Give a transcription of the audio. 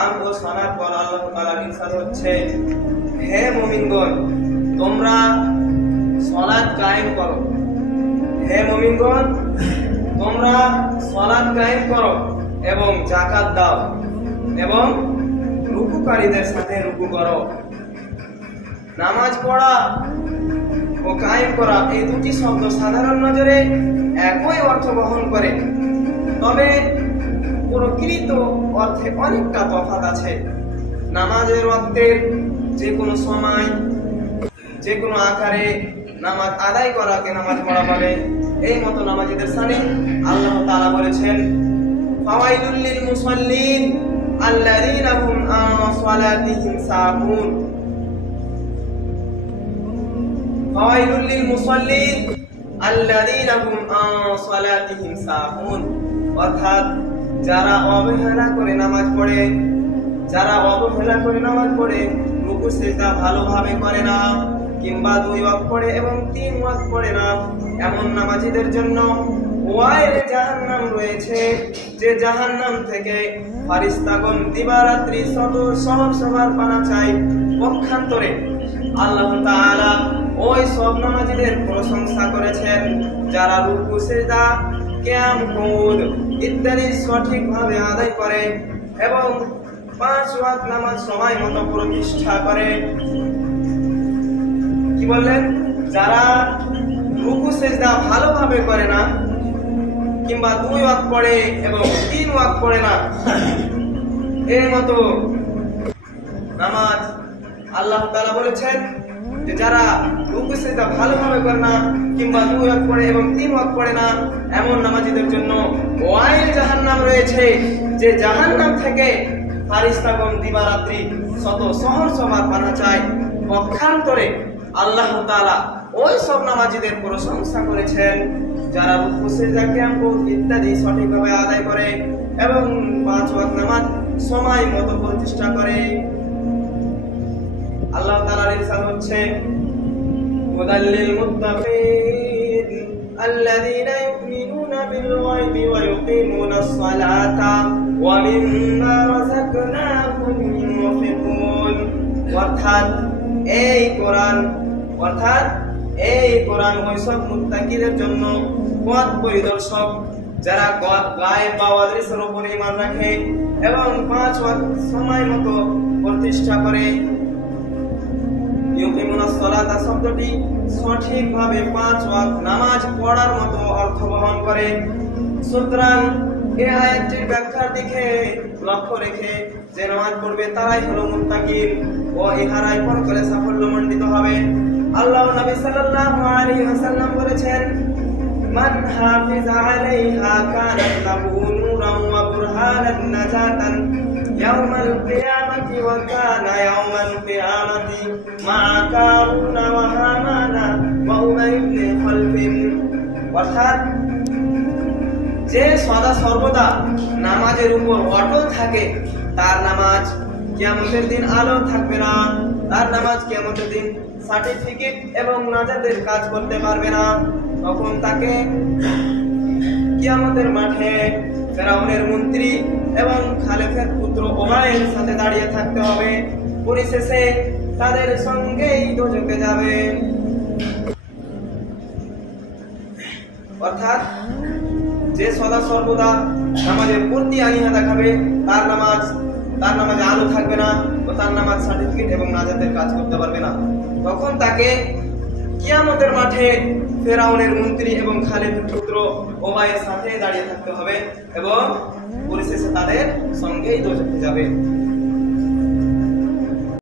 আম ও শোনার পর আল্লাহ তাআলার ইরশাদ হচ্ছে, হে মুমিনগণ, তোমরা সালাত কায়েম করো। হে মুমিনগণ, তোমরা সালাত কায়েম করো এবং যাকাত দাও এবং রুকুকারীদের সাথে রুকু করো। নামাজ পড়া ও কায়েম করা এই দুটি শব্দ সাধারণ নজরে একই অর্থ বহন করে, তবে প্রকৃত অর্থে অনেকটা তফাৎ আছে। নামাজের ওয়াক্তের যে কোনো সময় যে কোনো আকারে নামাজ আদায় করাকে নামাজ পড়া বলে। এই মতো নামাজীদের শানে আল্লাহ তাআলা বলেছেন, ফাওয়াইলুল লিল মুসাল্লিন আল্লাযীনা হুম আন সালাতিহিম সাহুন। ফাওয়াইলুল লিল মুসাল্লিন আল্লাযীনা হুম আন সালাতিহিম সাহুন, অর্থাৎ যারা অবহেলা করে নামাজ পড়ে, রুকু সিজদা ভালোভাবে করে না, কিংবা 2 ওয়াক্ত পড়ে এবং 3 ওয়াক্ত পড়ে না, এমন নামাজীদের জন্য ওয়াইল জাহান্নাম রয়েছে, যে জাহান্নাম থেকে ফেরেশতাগণ দিবারাত্রি শহর সবার পানা চাই। পক্ষান্তরে আল্লাহ তাআলা ওই সব নামাজীদের প্রশংসা করেছেন যারা রুকু সিজদা কিয়াম কুদ ইত্যাদি সঠিকভাবে আদায় করে এবং 5 ওয়াক্ত নামাজ সময় মতো প্রতিষ্ঠা করে। কি বললেন? যারা রুকু সিজদা ভালোভাবে করে না, কিংবা 2 ওয়াক্ত পড়ে এবং 3 ওয়াক্ত পড়ে না, এর মতো নামাজ আল্লাহ তাআলা বলেছেন যে যারা রুকু সিজদা ভালোভাবে করে না, কিংবা 2 ওয়াক্ত পড়ে এবং 3 ওয়াক্ত পড়ে না, এমন নামাজীদের জন্য ওয়াইল জাহান্নাম রয়েছে, যে জাহান্নাম থেকে ফেরেশতাগণ দিবারাত্রি শত শহর সবার পানা চায়। পক্ষান্তরে আল্লাহ তাআলা ওই সব নামাজীদের প্রশংসা করেছেন যারা রুকু সিজদা কিয়াম কুদ ইত্যাদি সঠিকভাবে আদায় করে এবং 5 ওয়াক্ত নামাজ সময় মতো প্রতিষ্ঠা করে। আল্লাহ তাআলার ইরশাদ হচ্ছে, হুদাল্লিল মুত্তাকিন আল্লাযীনা ইউমিনুনা বিল গায়বি ওয়া ইউকিমুনাস সালাতা ওয়া মিম্মা রাযাকনাহুম ইউনফিকুন। অর্থাৎ এই কোরআন ওই সব মুত্তাকিদের জন্য পথ পরিদর্শক, যারা গায়েব বা অদৃশ্যের উপর ঈমান রাখে এবং 5 ওয়াক্ত সময় মতো প্রতিষ্ঠা করে। ইউকিমুনাস সালাতা শব্দটি সঠিকভাবে 5 ওয়াক্ত নামাজ পড়ার মতো অর্থ বহন করে। সুতরাং এই আয়াতটির ব্যাখ্যার দিকে লক্ষ্য রেখে যে নামাজ পড়বে তারাই হলো মুত্তাকিন ও ইহারাই পরকালে সাফল্যমণ্ডিত হবে। আল্লাহ নবী সাল্লাল্লাহু আলাইহি ওয়াসাল্লাম বলেছেন, মান হাফিজা আলাইহা কানাত লাহু নূরান ওয়া বুরহানান নাজাতান ইয়াওমাল কিয়ামাতি ওয়া কানা ইয়াওমাল কিয়ামাতি মা কারুনা ওয়া হামানা ওয়া উমাইর ইবনে খালফিন। অর্থাৎ যে সদা সর্বদা নামাজের উপর অটল থাকে তার নামাজ কিয়ামতের দিন আলো থাকবে না, তার নামাজ কিয়ামতের দিন সার্টিফিকেট এবং নাজাতের কাজ করতে পারবে না। তখন তাকে কিয়ামতের মাঠে ফেরাউনের মন্ত্রী এবং খালেফের পুত্র উমাইর সাথে দাঁড়িয়ে থাকতে হবে। পরিশেষে তাদের সঙ্গেই দোজখে যাবে। অর্থাৎ যে সদা সর্বদা নামাজের প্রতি আলিহা দেখাবে তার নামাজে আলো থাকবে না ও তার নামাজ সার্টিফিকেট এবং নাজাতের কাজ করতে পারবে না। তখন তাকে কিয়ামতের মাঠে ফেরাউনের মন্ত্রী এবং খালিদের পুত্র উমাইরের সাথে দাঁড়িয়ে থাকতে হবে এবং পরিশেষে তাদের সঙ্গেই দোজখে যাবে।